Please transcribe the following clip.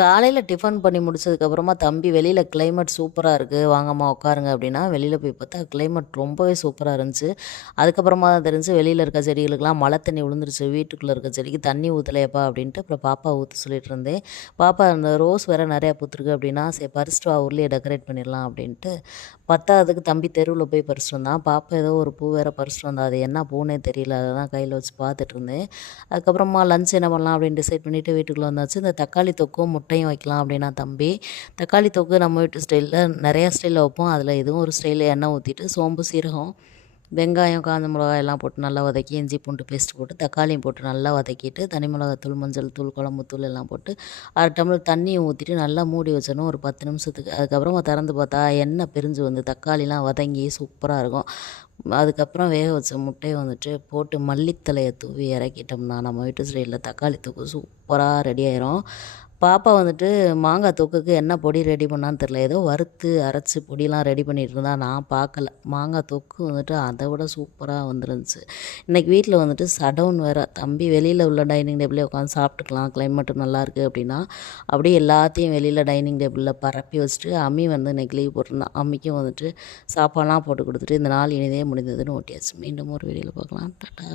காலையில் டிஃபன் பண்ணி முடிச்சதுக்கப்புறமா தம்பி வெளியில் கிளைமேட் சூப்பராக இருக்குது வாங்கம்மா உட்காருங்க அப்படின்னா வெளியில் போய் பார்த்தா கிளைமேட் ரொம்பவே சூப்பராக இருந்துச்சு. அதுக்கப்புறமா தான் தெரிஞ்சு வெளியில் இருக்க செடிகளுக்கெல்லாம் மழை தண்ணி விழுந்துருச்சு, வீட்டுக்குள்ளே இருக்க செடிக்கு தண்ணி ஊற்றலையப்பா அப்படின்ட்டு அப்புறம் பாப்பா ஊற்ற சொல்லிட்டு இருந்தேன். பாப்பா அந்த ரோஸ் வேறு நிறையா பூத்துருக்கு அப்படின்னா சரி பறிச்சுட்டு வா ஊர்லேயே டெக்கரேட் பண்ணிடலாம் அப்படின்ட்டு பத்தாவதுக்கு தம்பி தெருவில் போய் பறிச்சுட்டு வந்தான். பாப்பா ஏதோ ஒரு பூ வேறு பறிச்சுட்டு வந்தா, அது என்ன பூனே தெரியல, அதை தான் கையில் வச்சு பார்த்துட்டு இருந்தேன். அதுக்கப்புறமா லஞ்ச் என்ன பண்ணலாம் அப்படின்னு டிசைட் பண்ணிவிட்டு வீட்டுக்குள்ளே வந்தாச்சு. இந்த தக்காளி தொக்கும் முட்டையும் வைக்கலாம் அப்படின்னா தம்பி. தக்காளி தொக்கு நம்ம வீட்டு ஸ்டைலில் நிறையா ஸ்டைலில் வைப்போம். அதில் இதுவும் ஒரு ஸ்டைலில் எண்ணெய் ஊற்றிட்டு சோம்பு, சீரகம், வெங்காயம், காஞ்ச மிளகாய் எல்லாம் போட்டு நல்லா வதக்கி இஞ்சி பூண்டு பேஸ்ட் போட்டு தக்காளியும் போட்டு நல்லா வதக்கிட்டு தனி மிளகாத்தூள், மஞ்சள் தூள், குழம்புத்தூள் எல்லாம் போட்டு 1/2 டம்ளர் தண்ணியும் ஊற்றிட்டு நல்லா மூடி வச்சிடணும் ஒரு 10 நிமிஷத்துக்கு. அதுக்கப்புறமா திறந்து பார்த்தா எண்ணெய் பிரிஞ்சு வந்து தக்காளிலாம் வதங்கி சூப்பராக இருக்கும். அதுக்கப்புறம் வேக வச்ச முட்டையை வந்துட்டு போட்டு மல்லித்தழையை தூவி இறக்கிட்டோம்னா நம்ம வீட்டு ஸ்டைலில் தக்காளி தொக்கு சூப்பராக ரெடி ஆயிரும். பாப்பா வந்துட்டு மாங்காய் தொக்குக்கு என்ன பொடி ரெடி பண்ணான்னு தெரில, ஏதோ வறுத்து அரைச்சி பொடியெலாம் ரெடி பண்ணிகிட்டு இருந்தா, நான் பார்க்கல. மாங்காய் தொக்கு வந்துட்டு அதை விட சூப்பராக வந்துருந்துச்சு. இன்றைக்கி வீட்டில் வந்துட்டு சடவுன் வேறு, தம்பி வெளியில் உள்ள டைனிங் டேபிளே உட்காந்து சாப்பிட்டுக்கலாம் கிளைமேட்டு நல்லாயிருக்கு அப்படின்னா அப்படியே எல்லாத்தையும் வெளியில் டைனிங் டேபிளில் பரப்பி வச்சுட்டு அம்மி வந்து இன்றைக்கி லீவ் போட்டிருந்தான். அம்மிக்கும் வந்துட்டு சாப்பாடெலாம் போட்டு கொடுத்துட்டு இந்த நாள் இனிதே முடிந்ததுன்னு ஓட்டியாச்சு. மீண்டும் ஒரு வீடியோவில் பார்க்கலாம். டாட்டா.